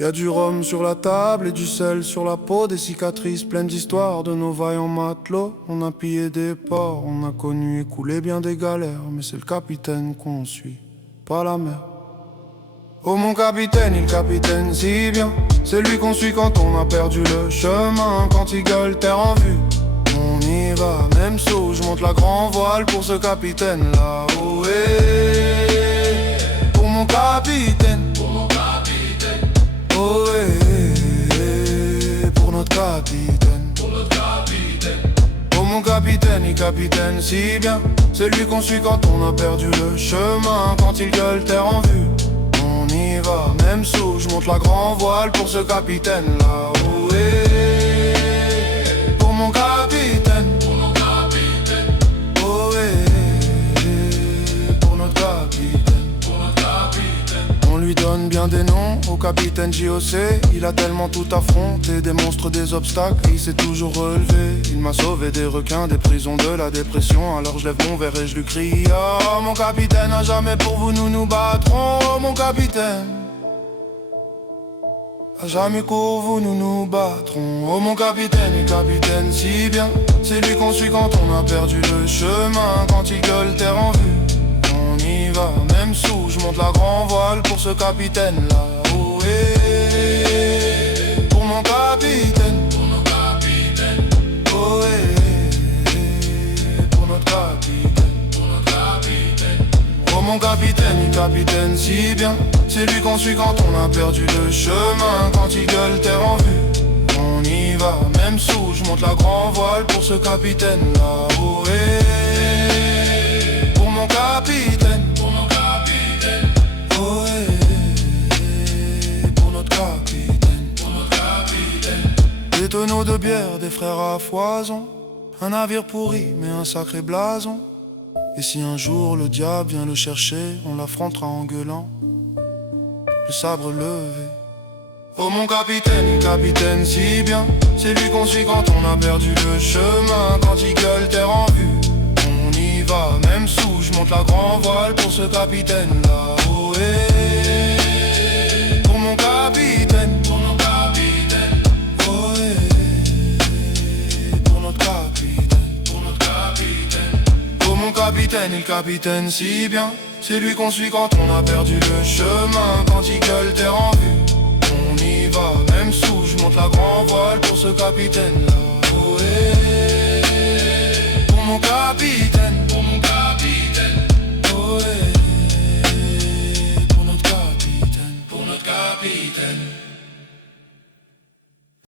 Y a du rhum sur la table et du sel sur la peau, des cicatrices pleines d'histoires de nos vaillants matelots. On a pillé des ports, on a connu et coulé bien des galères, mais c'est le capitaine qu'on suit, pas la mer. Oh mon capitaine, il capitaine si bien, c'est lui qu'on suit quand on a perdu le chemin. Quand il gueule terre en vue, on y va, même sous, je monte la grand voile pour ce capitaine là. Oh pour mon capitaine. Oh pour notre capitaine. Oh mon capitaine, il capitaine si bien, c'est lui qu'on suit quand on a perdu le chemin. Quand il gueule terre en vue, on y va, même sous, je monte la grand voile pour ce capitaine là. Oh pour mon capitaine. Oh pour notre capitaine. On lui donne bien des noms au capitaine JOC. Il a tellement tout affronté, des monstres, des obstacles, et il s'est toujours relevé. Il m'a sauvé des requins, des prisons, de la dépression. Alors je lève mon verre et je lui crie: oh mon capitaine, à jamais pour vous nous battrons. Oh mon capitaine, à jamais pour vous nous battrons. Oh mon capitaine, il capitaine si bien, c'est lui qu'on suit quand on a perdu le chemin. Quand il gueule terre en vue, on y va, même sous, je monte la grand voile pour ce capitaine là. Oh pour mon capitaine. Oh pour notre capitaine. Oh mon capitaine, il capitaine si bien, c'est lui qu'on suit quand on a perdu le chemin. Quand il gueule terre en vue, on y va, même sous, je monte la grand voile pour ce capitaine là. Oh pour mon capitaine. Oh pour notre capitaine. Des tonneaux de bière, des frères à foison, un navire pourri mais un sacré blason. Et si un jour le diable vient le chercher, on l'affrontera en gueulant, le sabre levé. Oh mon capitaine, il capitaine si bien, c'est lui qu'on suit quand on a perdu le chemin. Quand il gueule terre en vue, on y va, même sous, je monte la grand voile pour ce capitaine là. Oh pour mon capitaine. Oh pour notre capitaine. Oh mon capitaine, il capitaine si bien, c'est lui qu'on suit quand on a perdu le chemin. Quand il gueule terre en vue, on y va, même sous, je monte la grand voile pour ce capitaine là. Oh pour mon capitaine. Oh pour notre capitaine.